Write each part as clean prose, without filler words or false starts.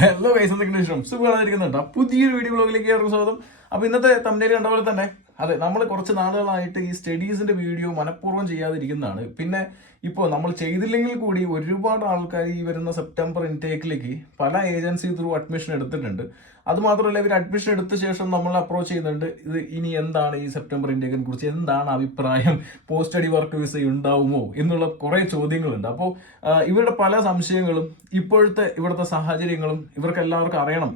Hello guys, എന്തൊക്കെയാണ് വിഷയം? സുഖമായിരിക്കുന്നുണ്ട്. പുതിയൊരു വീഡിയോ ബ്ലോഗിലേക്ക് ഏവർക്കും സ്വാഗതം. അപ്പൊ ഇന്നത്തെ തമ്പനയിൽ കണ്ട പോലെ തന്നെ അതെ, നമ്മൾ കുറച്ച് നാളുകളായിട്ട് ഈ സ്റ്റഡീസിന്റെ വീഡിയോ മനഃപൂർവ്വം ചെയ്യാതിരിക്കുന്നതാണ്. പിന്നെ ഇപ്പോൾ നമ്മൾ ചെയ്തില്ലെങ്കിൽ കൂടി ഒരുപാട് ആൾക്കാർ ഈ വരുന്ന സെപ്റ്റംബർ ഇൻടേക്കിലേക്ക് പല ഏജൻസി ത്രൂ അഡ്മിഷൻ എടുത്തിട്ടുണ്ട്. അതുമാത്രമല്ല, ഇവർ അഡ്മിഷൻ എടുത്ത ശേഷം നമ്മൾ അപ്രോച്ച് ചെയ്യുന്നുണ്ട്. ഇത് ഇനി എന്താണ് ഈ സെപ്റ്റംബർ ഇൻടേക്കിനെ കുറിച്ച് എന്താണ് അഭിപ്രായം, പോസ്റ്റ് സ്റ്റഡി വർക്ക് വിസ ഉണ്ടാവുമോ എന്നുള്ള കുറെ ചോദ്യങ്ങളുണ്ട്. അപ്പോൾ ഇവരുടെ പല സംശയങ്ങളും ഇവിടുത്തെ സാഹചര്യങ്ങളും ഇവർക്ക് എല്ലാവർക്കും അറിയണം.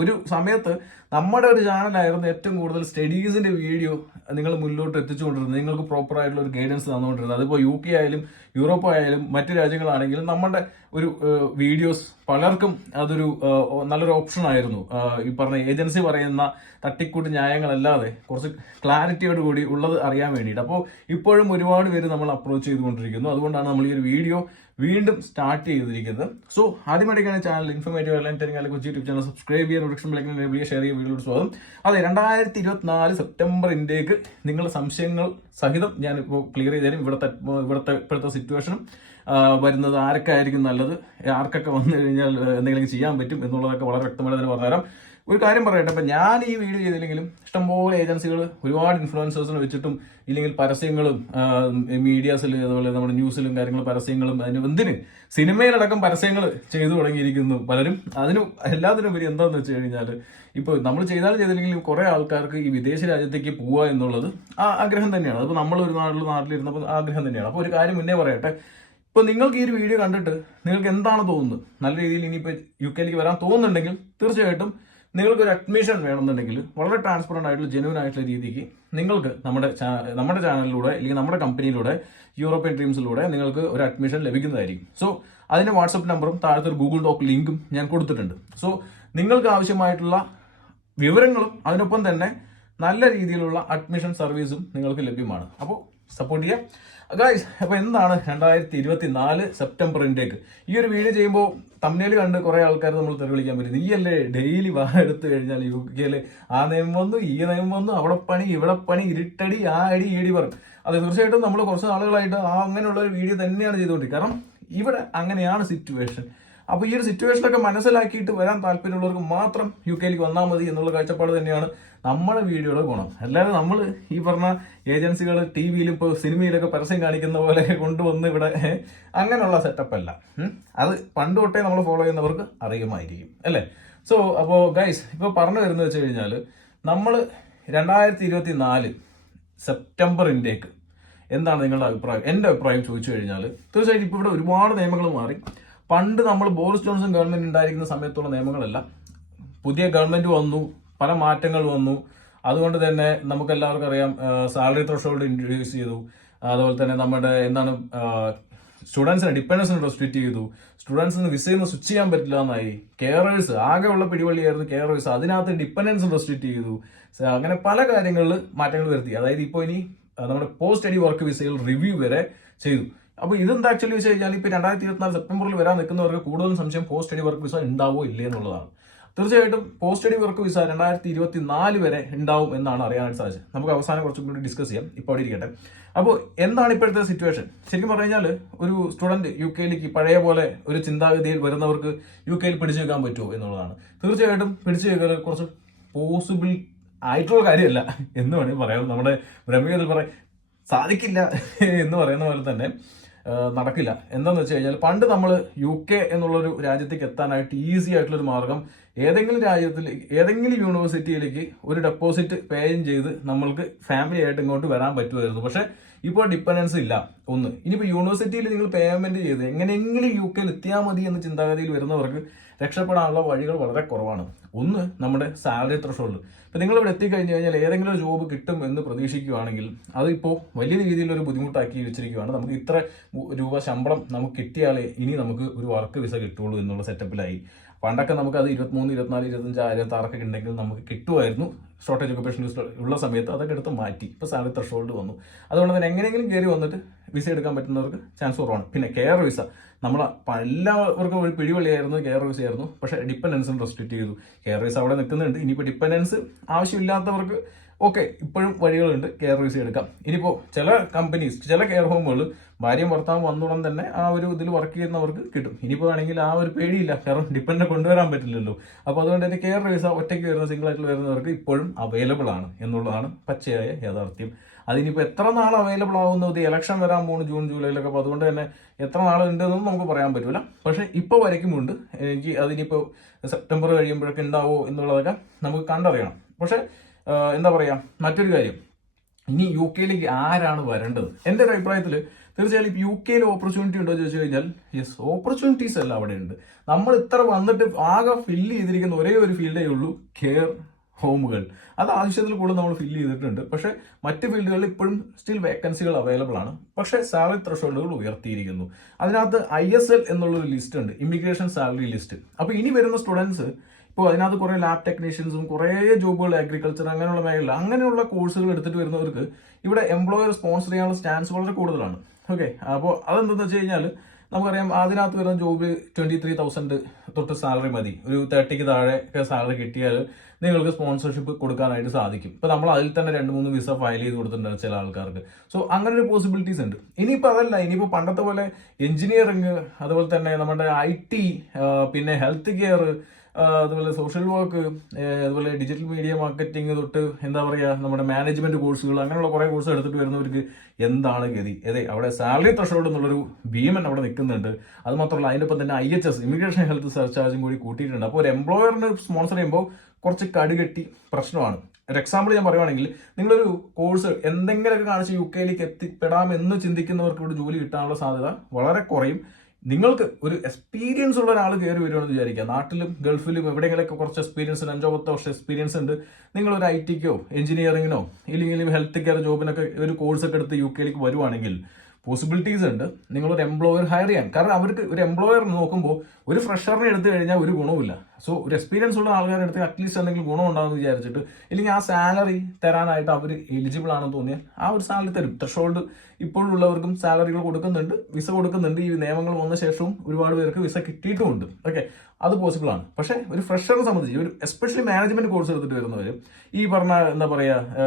ഒരു സമയത്ത് നമ്മുടെ ഒരു ചാനലായിരുന്നു ഏറ്റവും കൂടുതൽ സ്റ്റഡീസിന്റെ വീഡിയോ നിങ്ങൾ മുന്നോട്ട് എത്തിച്ചുകൊണ്ടിരുന്നത്, നിങ്ങൾക്ക് പ്രോപ്പർ ആയിട്ടുള്ള ഒരു ഗൈഡൻസ് തന്നുകൊണ്ടിരുന്നത്. അതിപ്പോൾ UK ആയാലും യൂറോപ്പ് ആയാലും മറ്റു രാജ്യങ്ങളാണെങ്കിലും നമ്മുടെ ഒരു വീഡിയോസ് പലർക്കും അതൊരു നല്ലൊരു ഓപ്ഷൻ ആയിരുന്നു. ഈ പറഞ്ഞ ഏജൻസി പറയുന്ന തട്ടിക്കൂട്ട് ന്യായങ്ങളല്ലാതെ കുറച്ച് ക്ലാരിറ്റിയോട് കൂടി ഉള്ളത് അറിയാൻ വേണ്ടിയിട്ട്. അപ്പോൾ ഇപ്പോഴും ഒരുപാട് പേര് നമ്മൾ അപ്രോച്ച് ചെയ്തുകൊണ്ടിരിക്കുന്നു. അതുകൊണ്ടാണ് നമ്മൾ ഈ ഒരു വീഡിയോ വീണ്ടും സ്റ്റാർട്ട് ചെയ്തിരിക്കുന്നത്. സോ ആദ്യമായിട്ടാണ് ചാനൽ ഇൻഫോർമേറ്റീവ് അല്ലെങ്കിൽ കൊച്ചി യൂട്യൂബ് ചാനൽ സബ്സ്ക്രൈബ് ചെയ്യാൻ, ഷെയർ ചെയ്യുക, വീഡിയോ സ്വാഗതം. അതെ, 2024 സെപ്റ്റംബർ ഇൻടേക്ക് നിങ്ങളുടെ സംശയങ്ങൾ സഹിതം ഞാൻ ഇപ്പോൾ ക്ലിയർ ചെയ്ത് തരും. ഇപ്പോഴത്തെ സിറ്റുവേഷനും വരുന്നത് ആരൊക്കെ ആയിരിക്കും നല്ലത്, ആർക്കൊക്കെ വന്നു കഴിഞ്ഞാൽ എന്തെങ്കിലും ചെയ്യാൻ പറ്റും എന്നുള്ളതൊക്കെ വളരെ വ്യക്തമായിട്ട് തന്നെ പറഞ്ഞുതരാം. ഒരു കാര്യം പറയട്ടെ, ഇപ്പം ഞാൻ ഈ വീഡിയോ ചെയ്തില്ലെങ്കിലും ഇഷ്ടംപോലെ ഏജൻസികൾ ഒരുപാട് ഇൻഫ്ലുവൻസേഴ്സിനെ വെച്ചിട്ടും ഇല്ലെങ്കിൽ പരസ്യങ്ങളും മീഡിയാസിൽ അതുപോലെ നമ്മുടെ ന്യൂസിലും കാര്യങ്ങളും പരസ്യങ്ങളും എന്തിന് സിനിമയിലടക്കം പരസ്യങ്ങൾ ചെയ്തു തുടങ്ങിയിരിക്കുന്നു പലരും. എല്ലാത്തിനും ഉപരി എന്താണെന്ന് വെച്ച് കഴിഞ്ഞാൽ ഇപ്പോൾ നമ്മൾ ചെയ്താലും ചെയ്തില്ലെങ്കിലും കുറെ ആൾക്കാർക്ക് ഈ വിദേശ രാജ്യത്തേക്ക് പോവുക എന്നുള്ളത് ആഗ്രഹം തന്നെയാണ്. അതിപ്പോൾ നമ്മൾ ഒരു നാട്ടിലിരുന്നപ്പോൾ ആഗ്രഹം തന്നെയാണ്. അപ്പോൾ ഒരു കാര്യം മുന്നേ പറയട്ടെ, ഇപ്പൊ നിങ്ങൾക്ക് ഈ ഒരു വീഡിയോ കണ്ടിട്ട് നിങ്ങൾക്ക് എന്താണ് തോന്നുന്നത്, നല്ല രീതിയിൽ ഇനിയിപ്പോൾ UK വരാൻ തോന്നുന്നുണ്ടെങ്കിൽ തീർച്ചയായിട്ടും നിങ്ങൾക്കൊരു അഡ്മിഷൻ വേണമെന്നുണ്ടെങ്കിൽ വളരെ ട്രാൻസ്പെറന്റ് ആയിട്ടുള്ള ജെന്യൂൻ ആയിട്ടുള്ള രീതിക്ക് നിങ്ങൾക്ക് നമ്മുടെ ചാനലിലൂടെ അല്ലെങ്കിൽ നമ്മുടെ കമ്പനിയിലൂടെ യൂറോപ്യൻ ഡ്രീംസിലൂടെ നിങ്ങൾക്ക് ഒരു അഡ്മിഷൻ ലഭിക്കുന്നതായിരിക്കും. സോ അതിന്റെ വാട്സപ്പ് നമ്പറും താഴത്തെ ഒരു ഗൂഗിൾ ഡോക്ക് ലിങ്കും ഞാൻ കൊടുത്തിട്ടുണ്ട്. സോ നിങ്ങൾക്ക് ആവശ്യമായിട്ടുള്ള വിവരങ്ങളും അതിനൊപ്പം തന്നെ നല്ല രീതിയിലുള്ള അഡ്മിഷൻ സർവീസും നിങ്ങൾക്ക് ലഭ്യമാണ്. അപ്പോൾ സപ്പോർട്ട് ചെയ്യാം ഗൈസ്. അപ്പൊ എന്താണ് 2024 സെപ്റ്റംബർ ഇൻടേക്ക്? ഈ ഒരു വീഡിയോ ചെയ്യുമ്പോൾ തമ്മിൽ കണ്ട് കുറെ ആൾക്കാർ നമ്മൾ തെളിവിളിക്കാൻ പറ്റും. നീയല്ലേ ഡെയിലി എടുത്തു കഴിഞ്ഞാൽ UK ആ നിയമം വന്നു, ഈ നിയമം വന്നു, അവിടെ പണി ഇവിടെ പണി, ഇരുട്ടടി ആ അടി ഈടി പറയും. അത് തീർച്ചയായിട്ടും നമ്മൾ കുറച്ച് നാളുകളായിട്ട് അങ്ങനെയുള്ള ഒരു വീഡിയോ തന്നെയാണ് ചെയ്തുകൊണ്ടിരിക്കുന്നത്. കാരണം ഇവിടെ അങ്ങനെയാണ് സിറ്റുവേഷൻ. അപ്പൊ ഈ ഒരു സിറ്റുവേഷനൊക്കെ മനസ്സിലാക്കിയിട്ട് വരാൻ താല്പര്യമുള്ളവർക്ക് മാത്രം UK വന്നാൽ മതി എന്നുള്ള കാഴ്ചപ്പാട് തന്നെയാണ് നമ്മുടെ വീഡിയോയുടെ ഗുണം. അല്ലാതെ നമ്മൾ ഈ പറഞ്ഞ ഏജൻസികൾ TVയിലും ഇപ്പോൾ സിനിമയിലൊക്കെ പരസ്യം കാണിക്കുന്ന പോലെ കൊണ്ടുവന്ന് ഇവിടെ അങ്ങനെയുള്ള സെറ്റപ്പ് അല്ല. അത് പണ്ട് തൊട്ടേ നമ്മൾ ഫോളോ ചെയ്യുന്നവർക്ക് അറിയുമായിരിക്കും അല്ലേ. സോ അപ്പോൾ ഗൈസ്, ഇപ്പോൾ പറഞ്ഞു വരുന്നത് വെച്ച് കഴിഞ്ഞാൽ നമ്മൾ 2024 സെപ്റ്റംബർ ഇൻടേക്ക് എന്താണ് നിങ്ങളുടെ അഭിപ്രായം? എൻ്റെ അഭിപ്രായം ചോദിച്ചു കഴിഞ്ഞാൽ തീർച്ചയായിട്ടും ഇപ്പോൾ ഇവിടെ ഒരുപാട് നിയമങ്ങൾ മാറി. പണ്ട് നമ്മൾ ബോറിസ് ജോൺസൺ ഗവൺമെന്റ് ഉണ്ടായിരിക്കുന്ന സമയത്തുള്ള നിയമങ്ങളല്ല. പുതിയ ഗവൺമെന്റ് വന്നു, പല മാറ്റങ്ങൾ വന്നു. അതുകൊണ്ട് തന്നെ നമുക്ക് എല്ലാവർക്കും അറിയാം, സാലറി ത്രെഷോൾഡ് ഇൻട്രൊഡ്യൂസ് ചെയ്തു. അതുപോലെ തന്നെ നമ്മുടെ സ്റ്റുഡൻസിനെ ഡിപ്പെൻഡൻസിനെ റെസ്ട്രിക്റ്റ് ചെയ്തു. സ്റ്റുഡൻസിന് വിസയിൽ നിന്ന് സ്വിച്ച് ചെയ്യാൻ പറ്റില്ല എന്നായി. കെയറേഴ്സ് ആകെയുള്ള പിടിവള്ളിയായിരുന്നു കെയറേഴ്സ്, അതിനകത്ത് ഡിപ്പെൻഡൻസ് റെസ്ട്രിക്റ്റ് ചെയ്തു. അങ്ങനെ പല കാര്യങ്ങളിൽ മാറ്റങ്ങൾ വരുത്തി. അതായത് ഇപ്പോൾ ഇനി നമ്മുടെ പോസ്റ്റ് സ്റ്റഡി വർക്ക് വിസയിൽ റിവ്യൂ വരെ ചെയ്തു. അപ്പൊ ഇതെന്താ ആക്ച്വലി വെച്ച് കഴിഞ്ഞാൽ ഇപ്പൊ 2024 സെപ്റ്റംബറിൽ വരാൻ നിൽക്കുന്നവർക്ക് കൂടുതലും സംശയം പോസ്റ്റ് സ്റ്റഡി വർക്ക് വിസ ഉണ്ടാവോ ഇല്ലേ എന്നുള്ളതാണ്. തീർച്ചയായിട്ടും പോസ്റ്റ് സ്റ്റഡി വർക്ക് വിസ 2024 വരെ ഉണ്ടാവും എന്നാണ് അറിയാനായിട്ട് സാധിച്ചത്. നമുക്ക് അവസാനം കുറച്ചും കൂടി ഡിസ്കസ് ചെയ്യാം, ഇപ്പോൾ അവിടെ ഇരിക്കട്ടെ. അപ്പോൾ എന്താണ് ഇപ്പോഴത്തെ സിറ്റുവേഷൻ? ശരിക്കും പറഞ്ഞു കഴിഞ്ഞാൽ ഒരു സ്റ്റുഡന്റ് UK പഴയ പോലെ ഒരു ചിന്താഗതിയിൽ വരുന്നവർക്ക് UK പിടിച്ചു വെക്കാൻ പറ്റുമോ എന്നുള്ളതാണ്. തീർച്ചയായിട്ടും പിടിച്ചു വെക്കാൻ കുറച്ച് പോസിബിൾ ആയിട്ടുള്ള കാര്യമല്ല എന്ന് വേണമെങ്കിൽ പറയാം. നമ്മുടെ ബ്രഹ്മഗീതത്തിൽ പറയാം സാധിക്കില്ല എന്ന് പറയുന്ന പോലെ തന്നെ നടക്കില്ല. എന്താന്ന് വെച്ച് കഴിഞ്ഞാൽ പണ്ട് നമ്മൾ UK എന്നുള്ളൊരു രാജ്യത്തേക്ക് എത്താനായിട്ട് ഈസി ആയിട്ടുള്ളൊരു മാർഗം ഏതെങ്കിലും യൂണിവേഴ്സിറ്റിയിലേക്ക് ഒരു ഡെപ്പോസിറ്റ് പേയും ചെയ്ത് നമ്മൾക്ക് ഫാമിലി ആയിട്ട് ഇങ്ങോട്ട് വരാൻ പറ്റുമായിരുന്നു. പക്ഷെ ഇപ്പോൾ ഡിപ്പെൻഡൻസ് ഇല്ല. ഇനിയിപ്പോൾ യൂണിവേഴ്സിറ്റിയിൽ നിങ്ങൾ പേയ്മെന്റ് ചെയ്ത് എങ്ങനെയെങ്കിലും UK എത്തിയാൽ മതി എന്ന ചിന്താഗതിയിൽ വരുന്നവർക്ക് രക്ഷപ്പെടാനുള്ള വഴികൾ വളരെ കുറവാണ്. നമ്മുടെ സാലറി ത്രെഷോൾഡ്. ഇപ്പൊ നിങ്ങൾ ഇവിടെ എത്തിക്കഴിഞ്ഞു കഴിഞ്ഞാൽ ഏതെങ്കിലും ഒരു ജോബ് കിട്ടും എന്ന് പ്രതീക്ഷിക്കുകയാണെങ്കിൽ അതിപ്പോൾ വലിയ രീതിയിലൊരു ബുദ്ധിമുട്ടാക്കി വെച്ചിരിക്കുകയാണ്. നമുക്ക് ഇത്ര രൂപ ശമ്പളം നമുക്ക് കിട്ടിയാലേ ഇനി നമുക്ക് ഒരു വർക്ക് വിസ കിട്ടുള്ളൂ എന്നുള്ള സെറ്റപ്പിലായി. പണ്ടൊക്കെ നമുക്ക് അത് 23, 24, 25, 26 ഉണ്ടെങ്കിൽ നമുക്ക് കിട്ടുമായിരുന്നു. ഷോർട്ടേജ് ഒക്കുപേഷൻ ഉള്ള സമയത്ത് അതൊക്കെ എടുത്ത് മാറ്റി. ഇപ്പോൾ സാലറി ത്രെഷോൾഡ് വന്നു. അതുകൊണ്ട് തന്നെ എങ്ങനെയെങ്കിലും കയറി വന്നിട്ട് വിസ എടുക്കാൻ പറ്റുന്നവർക്ക് ചാൻസ് കുറവാണ്. പിന്നെ കെയർ വിസ എല്ലാവർക്കും ഒരു പിടിവള്ളിയായിരുന്നു, കെയർ വിസ ആയിരുന്നു. പക്ഷേ ഡിപ്പെൻഡൻസിന് റെസ്ട്രിക്റ്റ് ചെയ്തു. കെയർ വിസ അവിടെ നിൽക്കുന്നുണ്ട്. ഇനിയിപ്പോൾ ഡിപ്പെൻഡൻസ് ആവശ്യമില്ലാത്തവർക്ക് ഓക്കെ, ഇപ്പോഴും വഴികളുണ്ട്, കെയർ വിസ എടുക്കാം. ഇനിയിപ്പോൾ ചില കമ്പനീസ്, ചില കെയർ ഹോമുകൾ ഭാര്യയും ഭർത്താവും വന്നുടൻ തന്നെ ആ ഒരു ഇതിൽ വർക്ക് ചെയ്യുന്നവർക്ക് കിട്ടും. ഇനിയിപ്പോൾ ആണെങ്കിൽ ആ ഒരു പേടിയില്ല, കാരണം ഡിപ്പെൻഡന്റ് കൊണ്ടുവരാൻ പറ്റില്ലല്ലോ. അപ്പോൾ അതുകൊണ്ട് തന്നെ കെയർ വിസ ഒറ്റയ്ക്ക് വരുന്ന സിംഗിൾ ആയിട്ട് വരുന്നവർക്ക് ഇപ്പോഴും അവൈലബിൾ ആണ് എന്നുള്ളതാണ് പച്ചയായ യാഥാർത്ഥ്യം. അതിനിപ്പോൾ എത്ര നാൾ അവൈലബിൾ ആവുന്നത്, ഇലക്ഷൻ വരാൻ പോകുന്നു ജൂൺ ജൂലൈയിലൊക്കെ, അപ്പോൾ അതുകൊണ്ട് തന്നെ എത്ര നാളുണ്ടെന്നും നമുക്ക് പറയാൻ പറ്റില്ല. പക്ഷേ ഇപ്പോൾ വരയ്ക്കുമുണ്ട്. എനിക്ക് അതിനിപ്പോൾ സെപ്റ്റംബർ കഴിയുമ്പോഴൊക്കെ ഉണ്ടാവോ എന്നുള്ളതൊക്കെ നമുക്ക് കണ്ടറിയണം. പക്ഷേ എന്താ പറയുക, മറ്റൊരു കാര്യം, ഇനി യു കെയിലേക്ക് ആരാണ് വരേണ്ടത്? എൻ്റെ ഒരു അഭിപ്രായത്തിൽ തീർച്ചയായും യു കെയിൽ ഓപ്പർച്യൂണിറ്റി ഉണ്ടോ എന്ന് ചോദിച്ചു കഴിഞ്ഞാൽ യെസ്, ഓപ്പർച്യൂണിറ്റീസ് എല്ലാം അവിടെ ഉണ്ട്. നമ്മൾ ഇത്ര വന്നിട്ട് ആകെ ഫില്ല് ചെയ്തിരിക്കുന്ന ഒരേ ഒരു ഫീൽഡേ ഉള്ളൂ, കെയർ ഹോമുകൾ. അത് ആവശ്യത്തിൽ കൂടുതൽ നമ്മൾ ഫില്ല് ചെയ്തിട്ടുണ്ട്. പക്ഷേ മറ്റ് ഫീൽഡുകളിൽ ഇപ്പോഴും സ്റ്റിൽ വേക്കൻസികൾ അവൈലബിൾ ആണ്. പക്ഷേ സാലറി ത്രഷോൾഡുകൾ ഉയർത്തിയിരിക്കുന്നു. അതിനകത്ത് ISL എന്നുള്ളൊരു ലിസ്റ്റ് ഉണ്ട്, ഇമിഗ്രേഷൻ സാലറി ലിസ്റ്റ്. അപ്പോൾ ഇനി വരുന്ന സ്റ്റുഡൻസ്, ഇപ്പോൾ അതിനകത്ത് കുറേ ലാബ് ടെക്നീഷ്യൻസും കുറേ ജോബുകൾ, അഗ്രികൾച്ചർ അങ്ങനെയുള്ള മേഖല, അങ്ങനെയുള്ള കോഴ്സുകൾ എടുത്തിട്ട് വരുന്നവർക്ക് ഇവിടെ എംപ്ലോയർ സ്പോൺസർ ചെയ്യാനുള്ള ചാൻസ് വളരെ കൂടുതലാണ്. ഓക്കെ, അപ്പോൾ അതെന്താണെന്ന് വെച്ച് കഴിഞ്ഞാൽ നമുക്കറിയാം, അതിനകത്ത് വരുന്ന ജോബ് 23,000 തൊട്ട് സാലറി മതി. ഒരു 30ക്ക് താഴെ സാലറി കിട്ടിയാൽ നിങ്ങൾക്ക് സ്പോൺസർഷിപ്പ് കൊടുക്കാനായിട്ട് സാധിക്കും. ഇപ്പോൾ നമ്മൾ അതിൽ തന്നെ 2-3 വിസ ഫയൽ ചെയ്ത് കൊടുത്തിട്ടുണ്ട് ചില ആൾക്കാർക്ക്. സോ അങ്ങനെ ഒരു പോസിബിലിറ്റീസ് ഉണ്ട്. ഇനിയിപ്പോൾ അതല്ല, ഇനിയിപ്പോൾ പണ്ടത്തെ പോലെ എഞ്ചിനീയറിംഗ്, അതുപോലെ തന്നെ നമ്മുടെ IT, പിന്നെ ഹെൽത്ത് കെയർ, അതുപോലെ സോഷ്യൽ വർക്ക്, അതുപോലെ ഡിജിറ്റൽ മീഡിയ മാർക്കറ്റിംഗ് തൊട്ട് എന്താ പറയുക, നമ്മുടെ മാനേജ്മെന്റ് കോഴ്സുകൾ, അങ്ങനെയുള്ള കുറേ കോഴ്സ് എടുത്തിട്ട് വരുന്നവർക്ക് എന്താണ് ഗതി? അതെ, അവിടെ സാലറി ത്രഷോൾഡ് എന്നുള്ളൊരു ഭീമൻ അവിടെ നിൽക്കുന്നുണ്ട്. അത് മാത്രമല്ല, അതിൻ്റെ ഒപ്പം തന്നെ IHS, ഇമിഗ്രേഷൻ ഹെൽത്ത് സർചാർജും കൂടി കൂട്ടിയിട്ടുണ്ട്. അപ്പോൾ ഒരു എംപ്ലോയറിന് സ്പോൺസർ ചെയ്യുമ്പോൾ കുറച്ച് കടുകെട്ടി പ്രശ്നമാണ്. ഒരു എക്സാമ്പിൾ ഞാൻ പറയുവാണെങ്കിൽ, നിങ്ങളൊരു കോഴ്സ് എന്തെങ്കിലുമൊക്കെ കാണിച്ച് യു കെയിലേക്ക് എത്തിപ്പെടാമെന്ന് ചിന്തിക്കുന്നവർക്ക് ഇവിടെ ജോലി കിട്ടാനുള്ള സാധ്യത വളരെ കുറയും. നിങ്ങൾക്ക് ഒരു എക്സ്പീരിയൻസ് ഉള്ള ഒരാൾ കയറി വരുവാണെന്ന് വിചാരിക്കുക, നാട്ടിലും ഗൾഫിലും എവിടെയെങ്കിലൊക്കെ കുറച്ച് എക്സ്പീരിയൻസ് ഉണ്ട്, 5-10 വർഷം എക്സ്പീരിയൻസ് ഉണ്ട്. നിങ്ങളൊരു ITക്കോ എഞ്ചിനീയറിങ്ങിനോ ഇല്ലെങ്കിൽ ഹെൽത്ത് കെയർ ജോബിനൊക്കെ ഒരു കോഴ്സൊക്കെ എടുത്ത് യു കെയിലേക്ക് വരുവാണെങ്കിൽ പോസിബിലിറ്റീസ് ഉണ്ട് നിങ്ങളൊരു എംപ്ലോയർ ഹയർ ചെയ്യാൻ. കാരണം അവർക്ക് ഒരു എംപ്ലോയർ നോക്കുമ്പോൾ ഒരു ഫ്രഷറിനെ എടുത്തു കഴിഞ്ഞാൽ ഒരു ഗുണവുമില്ല. സോ ഒരു എക്സ്പീരിയൻസ് ഉള്ള ആൾക്കാരെ എടുത്ത് അറ്റ്ലീസ്റ്റ് എന്തെങ്കിലും ഗുണം ഉണ്ടാകുമെന്ന് വിചാരിച്ചിട്ട്, ഇല്ലെങ്കിൽ ആ സാലറി തരാനായിട്ട് അവർ എലിജിബിൾ ആണെന്ന് തോന്നിയാൽ ആ ഒരു സാലറി തരും. ത്രഷോൾഡ് ഇപ്പോഴുള്ളവർക്കും സാലറികൾ കൊടുക്കുന്നുണ്ട്, വിസ കൊടുക്കുന്നുണ്ട്. ഈ നിയമങ്ങൾ വന്ന ശേഷവും ഒരുപാട് പേർക്ക് വിസ കിട്ടിയിട്ടുമുണ്ട്. ഓക്കെ, അത് പോസിബിൾ ആണ്. പക്ഷേ ഒരു ഫ്രഷറിനെ സംബന്ധിച്ച്, ഒരു എസ്പെഷ്യലി മാനേജ്മെന്റ് കോഴ്സ് എടുത്തിട്ട് വരുന്നവർ, ഈ പറഞ്ഞ എന്താ പറയുക,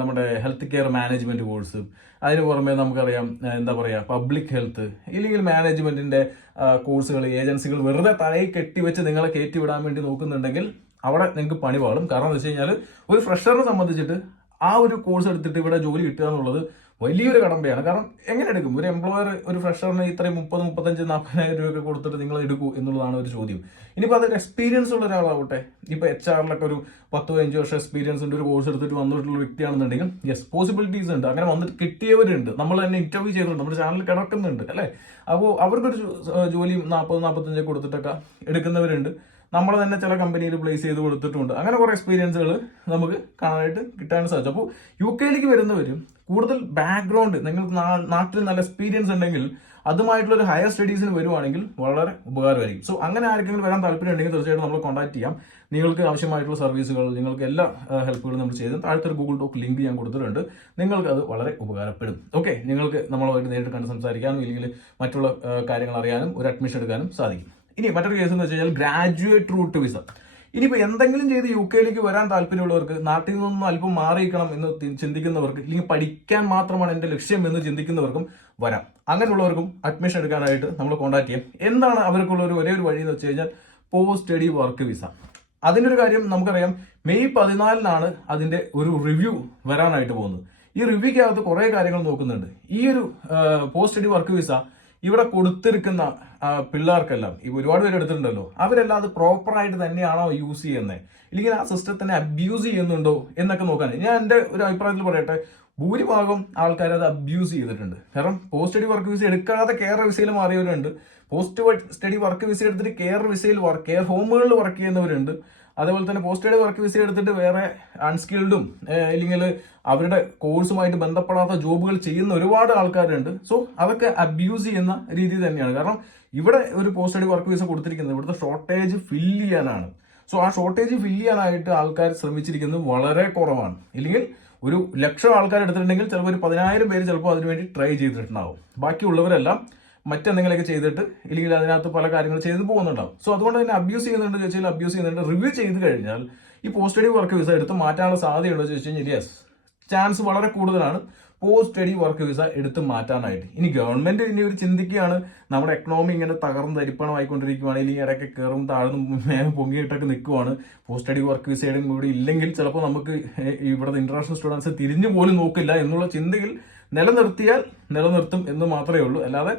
നമ്മുടെ ഹെൽത്ത് കെയർ മാനേജ്മെന്റ് കോഴ്സ്, അതിന് പുറമെ നമുക്കറിയാം എന്താ പറയുക, പബ്ലിക് ഹെൽത്ത്, ഇല്ലെങ്കിൽ മാനേജ്മെന്റിന്റെ കോഴ്സുകൾ, ഏജൻസികൾ വെറുതെ തലയിൽ കെട്ടിവെച്ച് നിങ്ങളെ കയറ്റി വിടാൻ വേണ്ടി നോക്കുന്നുണ്ടെങ്കിൽ അവിടെ നിങ്ങൾക്ക് പണി പാടും. കാരണം എന്ന് വെച്ച് കഴിഞ്ഞാൽ ഒരു ഫ്രഷറിനെ സംബന്ധിച്ചിട്ട് ആ ഒരു കോഴ്സ് എടുത്തിട്ട് ഇവിടെ ജോലി കിട്ടുക എന്നുള്ളത് വലിയൊരു കടമ്പയാണ്. കാരണം എങ്ങനെ എടുക്കും ഒരു എംപ്ലോയർ ഒരു ഫ്രഷറിന് ഇത്രയും 30, 35, 40,000 രൂപയൊക്കെ കൊടുത്തിട്ട് നിങ്ങൾ എടുക്കൂ എന്നുള്ളതാണ് ഒരു ചോദ്യം. ഇനിയിപ്പോൾ അതൊരു എക്സ്പീരിയൻസ് ഉള്ള ഒരാളാവട്ടെ, ഇപ്പോൾ HR-ലൊക്കെ ഒരു 10-15 വർഷം എക്സ്പീരിയൻസ് ഉണ്ട്, ഒരു കോഴ്സ് എടുത്തിട്ട് വന്നിട്ടുള്ള വ്യക്തിയാണെന്നുണ്ടെങ്കിൽ യെസ്, പോസിബിലിറ്റീസ് ഉണ്ട്. അങ്ങനെ വന്നിട്ട് കിട്ടിയവരുണ്ട്, നമ്മൾ തന്നെ ഇന്റർവ്യൂ ചെയ്തിട്ടുണ്ട്, നമ്മുടെ ചാനലിൽ കിടക്കുന്നുണ്ട് അല്ലേ. അപ്പോൾ അവർക്കൊരു ജോലി 40-45 കൊടുത്തിട്ടൊക്കെ എടുക്കുന്നവരുണ്ട്. നമ്മൾ തന്നെ ചില കമ്പനിയിൽ പ്ലേസ് ചെയ്ത് കൊടുത്തിട്ടുണ്ട്. അങ്ങനെ കുറേ എക്സ്പീരിയൻസുകൾ നമുക്ക് കാണാനായിട്ട് കിട്ടാൻ സാധിച്ചു. അപ്പോൾ യു കെയിലേക്ക് വരുന്നവരും കൂടുതൽ ബാക്ക്ഗ്രൗണ്ട്, നിങ്ങൾക്ക് നാട്ടിൽ നല്ല എക്സ്പീരിയൻസ് ഉണ്ടെങ്കിൽ അതുമായിട്ടുള്ള ഒരു ഹയർ സ്റ്റഡീസിന് വരുവാണെങ്കിൽ വളരെ ഉപകാരമായിരിക്കും. സോ അങ്ങനെ ആർക്കെങ്കിലും വരാൻ താല്പര്യം ഉണ്ടെങ്കിൽ തീർച്ചയായിട്ടും നമ്മൾ കോൺടാക്ട് ചെയ്യാം. നിങ്ങൾക്ക് ആവശ്യമായിട്ടുള്ള സർവീസുകൾ, നിങ്ങൾക്ക് എല്ലാ ഹെൽപ്പുകളും നമ്മൾ ചെയ്ത് താഴത്തൊരു ഗൂഗിൾ ഡോക്ക് ലിങ്ക് ഞാൻ കൊടുത്തിട്ടുണ്ട്. നിങ്ങൾക്ക് അത് വളരെ ഉപകാരപ്പെടും. ഓക്കെ, നിങ്ങൾക്ക് നമ്മളുമായിട്ട് നേരിട്ട് കണ്ട് സംസാരിക്കാനും ഇല്ലെങ്കിൽ മറ്റുള്ള കാര്യങ്ങൾ അറിയാനും ഒരു അഡ്മിഷൻ എടുക്കാനും സാധിക്കും. ഇനി മറ്റൊരു കേസ് എന്ന് വെച്ച് കഴിഞ്ഞാൽ ഗ്രാജുവേറ്റ് റൂട്ട് വിസ. ഇനിയിപ്പോൾ എന്തെങ്കിലും ചെയ്ത് യു കെയിലേക്ക് വരാൻ താല്പര്യമുള്ളവർക്ക്, നാട്ടിൽ നിന്നൊന്നും അല്പം മാറിയിരിക്കണം എന്ന് ചിന്തിക്കുന്നവർക്ക്, ഇല്ലെങ്കിൽ പഠിക്കാൻ മാത്രമാണ് എൻ്റെ ലക്ഷ്യം എന്ന് ചിന്തിക്കുന്നവർക്കും വരാം. അങ്ങനെയുള്ളവർക്കും അഡ്മിഷൻ എടുക്കാനായിട്ട് നമ്മൾ കോൺടാക്ട് ചെയ്യാം. എന്താണ് അവർക്കുള്ള ഒരേ ഒരു വഴി എന്ന് വെച്ച് കഴിഞ്ഞാൽ പോസ്റ്റ് സ്റ്റഡി വർക്ക് വിസ. അതിൻ്റെ ഒരു കാര്യം നമുക്കറിയാം, മെയ് 14 അതിൻ്റെ ഒരു റിവ്യൂ വരാനായിട്ട് പോകുന്നത്. ഈ റിവ്യൂക്കകത്ത് കുറേ കാര്യങ്ങൾ നോക്കുന്നുണ്ട്. ഈ ഒരു പോസ്റ്റ് സ്റ്റഡി വർക്ക് വിസ ഇവിടെ കൊടുത്തിരിക്കുന്ന പിള്ളേർക്കെല്ലാം, ഈ ഒരുപാട് പേര് എടുത്തിട്ടുണ്ടല്ലോ, അവരെല്ലാം അത് പ്രോപ്പറായിട്ട് തന്നെയാണോ യൂസ് ചെയ്യുന്നത്, ഇല്ലെങ്കിൽ ആ സിസ്റ്റത്തിനെ അബ്യൂസ് ചെയ്യുന്നുണ്ടോ എന്നൊക്കെ നോക്കാൻ ഞാൻ എൻ്റെ ഒരു അഭിപ്രായത്തിൽ പറയട്ടെ, ഭൂരിഭാഗം ആൾക്കാർ അത് അബ്യൂസ് ചെയ്തിട്ടുണ്ട്. കാരണം പോസ്റ്റ് സ്റ്റഡി വർക്ക് വിസ എടുക്കാതെ കെയർ വിസയിൽ മാറിയവരുണ്ട്, പോസ്റ്റ് സ്റ്റഡി വർക്ക് വിസ എടുത്തിട്ട് കെയർ വിസയിൽ കെയർ ഹോമുകളിൽ വർക്ക് ചെയ്യുന്നവരുണ്ട്. അതേപോലെ തന്നെ പോസ്റ്റ് സ്റ്റഡി വർക്ക് വിസ എടുത്തിട്ട് വേറെ അൺസ്കിൽഡും ഇല്ലെങ്കിൽ അവരുടെ കോഴ്സുമായിട്ട് ബന്ധപ്പെടാത്ത ജോബുകൾ ചെയ്യുന്ന ഒരുപാട് ആൾക്കാരുണ്ട്. സോ അതൊക്കെ അബ്യൂസ് ചെയ്യുന്ന രീതി തന്നെയാണ്. കാരണം ഇവിടെ ഒരു പോസ്റ്റ് സ്റ്റഡി വർക്ക് വിസ കൊടുത്തിരിക്കുന്നത് ഇവിടുത്തെ ഷോർട്ടേജ് ഫില്ല് ചെയ്യാനാണ്. സോ ആ ഷോർട്ടേജ് ഫില്ല് ചെയ്യാനായിട്ട് ആൾക്കാർ ശ്രമിച്ചിരിക്കുന്നത് വളരെ കുറവാണ്. ഇല്ലെങ്കിൽ 1,00,000 ആൾക്കാർ എടുത്തിട്ടുണ്ടെങ്കിൽ ചിലപ്പോൾ ഒരു 10,000 പേര് ചിലപ്പോൾ അതിനുവേണ്ടി ട്രൈ ചെയ്തിട്ടുണ്ടാവും. ബാക്കിയുള്ളവരെല്ലാം മറ്റെന്തെങ്കിലുമൊക്കെ ചെയ്തിട്ട് ഇല്ലെങ്കിൽ അതിനകത്ത് പല കാര്യങ്ങൾ ചെയ്ത് പോകുന്നുണ്ടാവും. സോ അതുകൊണ്ട് തന്നെ അബ്യൂസ് ചെയ്യുന്നുണ്ട് ചോദിച്ചാൽ അബ്യൂസ് ചെയ്യുന്നുണ്ട്. റിവ്യൂ ചെയ്ത് കഴിഞ്ഞാൽ ഈ പോസ്റ്റ് സ്റ്റഡി വർക്ക് വിസ എടുത്ത് മാറ്റാനുള്ള സാധ്യതയുണ്ടോ ചോദിച്ചു കഴിഞ്ഞാൽ യെസ്, ചാൻസ് വളരെ കൂടുതലാണ് പോസ്റ്റ് സ്റ്റഡി വർക്ക് വിസ എടുത്ത് മാറ്റാനായിട്ട്. ഇനി ഗവൺമെന്റ് ഇനി ഒരു ചിന്തിക്കുകയാണ്, നമ്മുടെ എക്കണോമി ഇങ്ങനെ തകർന്ന് തരിപ്പണമായിക്കൊണ്ടിരിക്കുകയാണ്, ഇനി ഇടയ്ക്ക് കയറും താഴ്ന്നും പൊങ്ങിയിട്ടൊക്കെ നിൽക്കുവാണ്, പോസ്റ്റ് സ്റ്റഡി വർക്ക് വിസയുടെയും കൂടി ഇല്ലെങ്കിൽ ചിലപ്പോൾ നമുക്ക് ഇവിടുത്തെ ഇന്റർനാഷണൽ സ്റ്റുഡൻസ് തിരിഞ്ഞു പോലും നോക്കില്ല എന്നുള്ള ചിന്തയിൽ നിലനിർത്തിയാൽ നിലനിർത്തും എന്ന് മാത്രമേ ഉള്ളൂ. അല്ലാതെ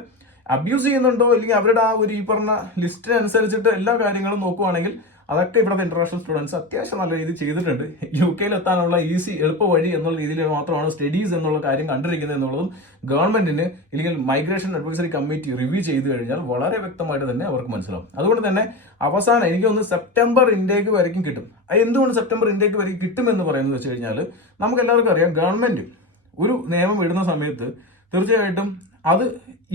അബ്യൂസ് ചെയ്യുന്നുണ്ടോ അല്ലെങ്കിൽ അവരുടെ ആ ഒരു ഈ പറഞ്ഞ ലിസ്റ്റിനനുസരിച്ചിട്ട് എല്ലാ കാര്യങ്ങളും നോക്കുവാണെങ്കിൽ അതൊക്കെ ഇവിടുത്തെ ഇന്റർനാഷണൽ സ്റ്റുഡൻസ് അത്യാവശ്യം നല്ല രീതിയിൽ ചെയ്തിട്ടുണ്ട്. UK എത്താനുള്ള എളുപ്പ വഴി എന്നുള്ള രീതിയിൽ മാത്രമാണ് സ്റ്റഡീസ് എന്നുള്ള കാര്യം കണ്ടിരിക്കുന്നത് എന്നുള്ളതും ഗവൺമെന്റിന് ഇല്ലെങ്കിൽ മൈഗ്രേഷൻ അഡ്വൈസറി കമ്മിറ്റി റിവ്യൂ ചെയ്തു കഴിഞ്ഞാൽ വളരെ വ്യക്തമായിട്ട് തന്നെ അവർക്ക് മനസ്സിലാവും. അതുകൊണ്ട് തന്നെ അവസാനം എനിക്ക് തോന്നുന്നു സെപ്റ്റംബർ ഇൻടേക്ക് വരയ്ക്കും കിട്ടും. എന്തുകൊണ്ട് സെപ്റ്റംബർ ഇൻടേക്ക് വരെ കിട്ടുമെന്ന് പറയുന്നത് വെച്ച് കഴിഞ്ഞാൽ നമുക്ക് എല്ലാവർക്കും അറിയാം, ഗവൺമെന്റ് ഒരു നിയമം ഇടുന്ന സമയത്ത് തീർച്ചയായിട്ടും അത്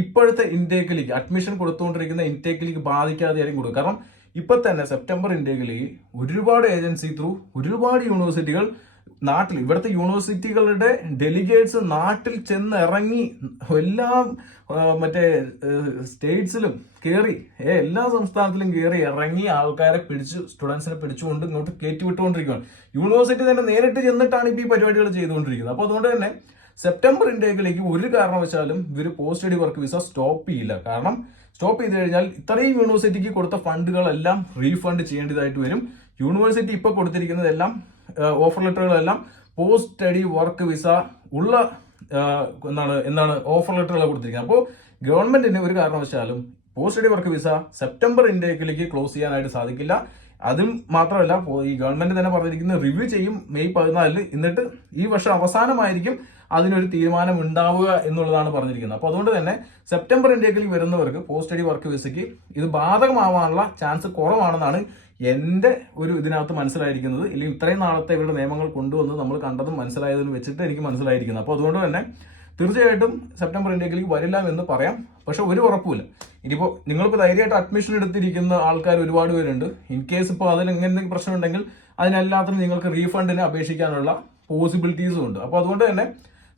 ഇപ്പോഴത്തെ ഇൻടേക്കിലേക്ക് അഡ്മിഷൻ കൊടുത്തുകൊണ്ടിരിക്കുന്ന ഇൻടേക്കിലേക്ക് ബാധിക്കാതെ ആരും കൊടുക്കും. കാരണം ഇപ്പൊ തന്നെ സെപ്റ്റംബർ ഇൻടേക്കിലേക്ക് ഒരുപാട് ഏജൻസി ത്രൂ ഒരുപാട് യൂണിവേഴ്സിറ്റികൾ നാട്ടിൽ ഇവിടുത്തെ യൂണിവേഴ്സിറ്റികളുടെ ഡെലിഗേറ്റ്സ് നാട്ടിൽ ചെന്ന് ഇറങ്ങി എല്ലാ മറ്റേ സ്റ്റേറ്റ്സിലും കയറി എല്ലാ സംസ്ഥാനത്തിലും കയറി ഇറങ്ങി ആൾക്കാരെ സ്റ്റുഡൻസിനെ പിടിച്ചുകൊണ്ട് ഇങ്ങോട്ട് കയറ്റി വിട്ടുകൊണ്ടിരിക്കുകയാണ്. യൂണിവേഴ്സിറ്റി തന്നെ നേരിട്ട് ചെന്നിട്ടാണ് ഇപ്പോൾ ഈ പരിപാടികൾ ചെയ്തുകൊണ്ടിരിക്കുന്നത്. അപ്പോൾ അതുകൊണ്ട് തന്നെ സെപ്റ്റംബർ ഇൻടേക്കിലേക്ക് ഒരു കാരണവശാലും ഇവർ post study work visa stop ചെയ്യില്ല. കാരണം സ്റ്റോപ്പ് ചെയ്ത് കഴിഞ്ഞാൽ ഇത്രയും യൂണിവേഴ്സിറ്റിക്ക് കൊടുത്ത ഫണ്ടുകളെല്ലാം റീഫണ്ട് ചെയ്യേണ്ടതായിട്ട് വരും. യൂണിവേഴ്സിറ്റി ഇപ്പോൾ കൊടുത്തിരിക്കുന്നതെല്ലാം ഓഫർ ലെറ്ററുകളെല്ലാം പോസ്റ്റ് സ്റ്റഡി വർക്ക് വിസ ഉള്ള എന്താണ് ഓഫർ ലെറ്ററുകൾ കൊടുത്തിരിക്കുന്നത്. അപ്പോൾ ഗവൺമെന്റിന് ഒരു കാരണവശാലും post study work visa September ഇൻടേക്കിലേക്ക് ക്ലോസ് ചെയ്യാനായിട്ട് സാധിക്കില്ല. അതും മാത്രമല്ല, ഈ ഗവൺമെന്റ് തന്നെ പറഞ്ഞിരിക്കുന്നത് റിവ്യൂ ചെയ്യും May 14 എന്നിട്ട് ഈ വർഷം അവസാനമായിരിക്കും അതിനൊരു തീരുമാനം ഉണ്ടാവുക എന്നുള്ളതാണ് പറഞ്ഞിരിക്കുന്നത്. അപ്പോൾ അതുകൊണ്ട് തന്നെ സെപ്റ്റംബർ ഇൻടേക്കിലേക്ക് വരുന്നവർക്ക് പോസ്റ്റ് സ്റ്റഡി വർക്ക് വിസയ്ക്ക് ഇത് ബാധകമാവാനുള്ള ചാൻസ് കുറവാണെന്നാണ് എന്റെ ഒരു ഇതിനകത്ത് മനസ്സിലായിരിക്കുന്നത്. ഇല്ലെങ്കിൽ ഇത്രയും നാളത്തെ ഇവരുടെ നിയമങ്ങൾ കൊണ്ടുവന്ന് നമ്മൾ കണ്ടതും മനസ്സിലായതെന്ന് വെച്ചിട്ട് എനിക്ക് മനസ്സിലായിരിക്കുന്നത്. അപ്പോൾ അതുകൊണ്ട് തന്നെ തീർച്ചയായിട്ടും സെപ്റ്റംബർ ഇൻടേക്കിലേക്ക് വരില്ല എന്ന് പറയാം. പക്ഷെ ഒരു ഉറപ്പുമില്ല. ഇനിയിപ്പോൾ നിങ്ങളിപ്പോൾ ധൈര്യമായിട്ട് അഡ്മിഷൻ എടുത്തിരിക്കുന്ന ആൾക്കാർ ഒരുപാട് പേരുണ്ട്. ഇൻ കേസ് ഇപ്പോൾ അതിൽ എന്തെങ്കിലും പ്രശ്നം ഉണ്ടെങ്കിൽ അതിനെല്ലാത്തിനും നിങ്ങൾക്ക് റീഫണ്ടിന് അപേക്ഷിക്കാനുള്ള പോസിബിലിറ്റീസും ഉണ്ട്. അപ്പോൾ അതുകൊണ്ട് തന്നെ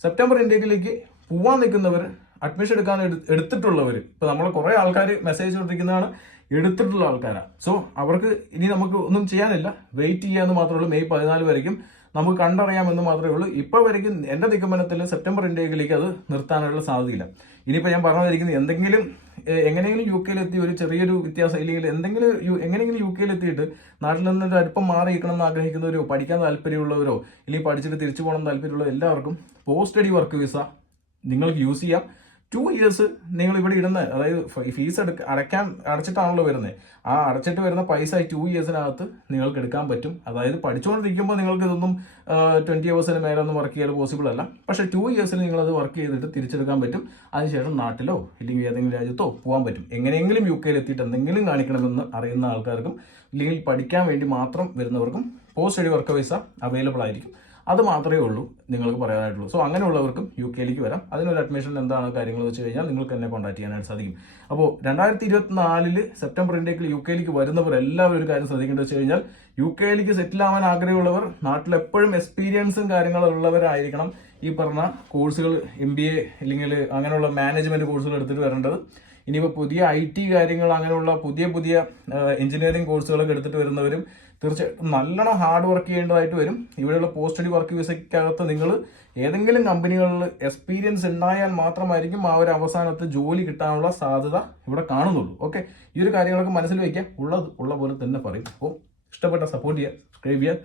സെപ്റ്റംബർ ഇൻടേക്കിലേക്ക് പോവാൻ നിൽക്കുന്നവർ, അഡ്മിഷൻ എടുക്കാൻ എടുത്തിട്ടുള്ളവർ, ഇപ്പൊ നമ്മളെ കുറെ ആൾക്കാർ മെസ്സേജ് കൊടുത്തിരിക്കുന്നതാണ് എടുത്തിട്ടുള്ള ആൾക്കാരാണ്. സോ അവർക്ക് ഇനി നമുക്ക് ഒന്നും ചെയ്യാനില്ല, വെയിറ്റ് ചെയ്യാന്ന് മാത്രമേ ഉള്ളൂ. May 14 വരയ്ക്കും നമുക്ക് കണ്ടറിയാമെന്ന് മാത്രമേ ഉള്ളൂ. ഇപ്പോൾ വരയ്ക്കും എന്റെ നിഗമനത്തിൽ സെപ്റ്റംബർ ഇൻടേക്കിലേക്ക് അത് നിർത്താനുള്ള സാധ്യതയില്ല. ഇനിയിപ്പോൾ ഞാൻ പറഞ്ഞിരിക്കുന്നത് എന്തെങ്കിലും എങ്ങനെയെങ്കിലും UK എത്തി ഒരു ചെറിയൊരു വ്യത്യാസം ഇല്ലെങ്കിൽ എങ്ങനെയെങ്കിലും UK എത്തിയിട്ട് നാട്ടിൽ നിന്നൊരു അടുപ്പം മാറിയിരിക്കണം എന്ന് ആഗ്രഹിക്കുന്നവരോ പഠിക്കാൻ താല്പര്യമുള്ളവരോ ഇല്ലെങ്കിൽ പഠിച്ചിട്ട് തിരിച്ചു പോകണം താല്പര്യമുള്ള എല്ലാവർക്കും പോസ്റ്റ് സ്റ്റഡി വർക്ക് വിസ നിങ്ങൾക്ക് യൂസ് ചെയ്യാം. 2 years നിങ്ങൾ ഇവിടെ ഇടുന്ന, അതായത് ഫീസ് അടച്ചിട്ടാണല്ലോ വരുന്നത്, ആ അടച്ചിട്ട് വരുന്ന പൈസ 2 yearsനകത്ത് നിങ്ങൾക്ക് എടുക്കാൻ പറ്റും. അതായത് പഠിച്ചുകൊണ്ടിരിക്കുമ്പോൾ നിങ്ങൾക്ക് ഇതൊന്നും 20 hours മേലെ ഒന്നും വർക്ക് ചെയ്യാൻ പോസിബിൾ അല്ല. പക്ഷേ 2 years നിങ്ങൾ അത് വർക്ക് ചെയ്തിട്ട് തിരിച്ചെടുക്കാൻ പറ്റും. അതിനുശേഷം നാട്ടിലോ ഇല്ലെങ്കിൽ ഏതെങ്കിലും രാജ്യത്തോ പോകാൻ പറ്റും. എങ്ങനെയെങ്കിലും UK എത്തിയിട്ട് എന്തെങ്കിലും കാണിക്കണമെന്ന് അറിയുന്ന ആൾക്കാർക്കും ഇല്ലെങ്കിൽ പഠിക്കാൻ വേണ്ടി മാത്രം വരുന്നവർക്കും post study work visa available ആയിരിക്കും. അത് മാത്രമേ ഉള്ളൂ നിങ്ങൾക്ക് പറയാനായിട്ടുള്ളൂ. സോ അങ്ങനെയുള്ളവർക്കും UK വരാം. അതിനൊരു അഡ്മിഷൻ എന്താണ് കാര്യങ്ങൾ വെച്ച് കഴിഞ്ഞാൽ നിങ്ങൾക്ക് എന്നെ കോൺടാക്ട് ചെയ്യാനായിട്ട് സാധിക്കും. അപ്പോൾ 2024 സെപ്റ്റംബർ ഇൻടേക്കിൽ UK വരുന്നവർ എല്ലാവരും ഒരു കാര്യം ശ്രദ്ധിക്കേണ്ടത് വെച്ച് കഴിഞ്ഞാൽ UK സെറ്റിൽ ആവാൻ ആഗ്രഹമുള്ളവർ, നാട്ടിൽ എപ്പോഴും എക്സ്പീരിയൻസും കാര്യങ്ങളും ഉള്ളവരായിരിക്കണം ഈ പറഞ്ഞ കോഴ്സുകൾ MBA അല്ലെങ്കിൽ അങ്ങനെയുള്ള മാനേജ്മെന്റ് കോഴ്സുകൾ എടുത്തിട്ട് വരേണ്ടത്. ഇനിയിപ്പോൾ പുതിയ IT കാര്യങ്ങൾ അങ്ങനെയുള്ള പുതിയ എഞ്ചിനീയറിംഗ് കോഴ്സുകളൊക്കെ എടുത്തിട്ട് വരുന്നവരും തീർച്ചയായിട്ടും നല്ലോണം ഹാർഡ് വർക്ക് ചെയ്യേണ്ടതായിട്ട് വരും. ഇവിടെയുള്ള പോസ്റ്റ് സ്റ്റഡി വർക്ക് വിസയ്ക്കകത്ത് നിങ്ങൾ ഏതെങ്കിലും കമ്പനികളിൽ എക്സ്പീരിയൻസ് ഉണ്ടായാൽ മാത്രമായിരിക്കും ആ ഒരു അവസാനത്ത് ജോലി കിട്ടാനുള്ള സാധ്യത ഇവിടെ കാണുന്നുള്ളൂ. ഓക്കെ, ഈ ഒരു കാര്യങ്ങളൊക്കെ മനസ്സിൽ വയ്ക്കുക. ഉള്ള പോലെ തന്നെ പറയും. അപ്പോൾ ഇഷ്ടപ്പെട്ട സപ്പോർട്ട് ചെയ്യുക, സബ്സ്ക്രൈബ് ചെയ്യുക.